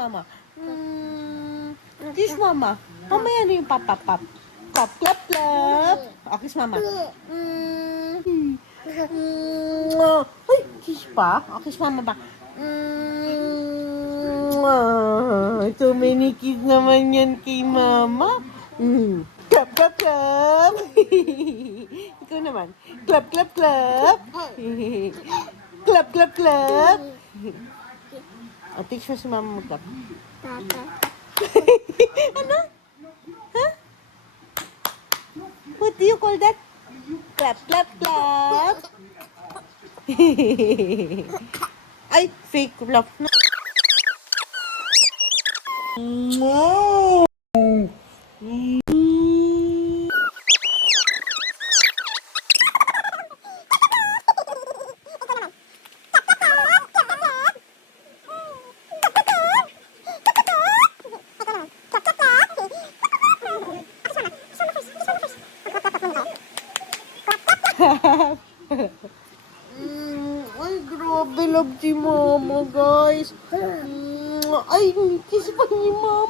mama. Kiss mama. Mamaya na yung pap. Clap, clap, clap. Kiss mama. Uy, kiss pa? Kiss mama ba? So many kiss naman yan kay mama. Clap, clap, clap. Ikaw naman. Clap, clap, clap. Clap, clap, clap. Teach mo si mama mag-clap. Ano? Huh? What do you call that? Clap, clap, clap. Ay, fake laugh na. Ay, grabe, love si mama, guys. Ay, kiss pa ni mama.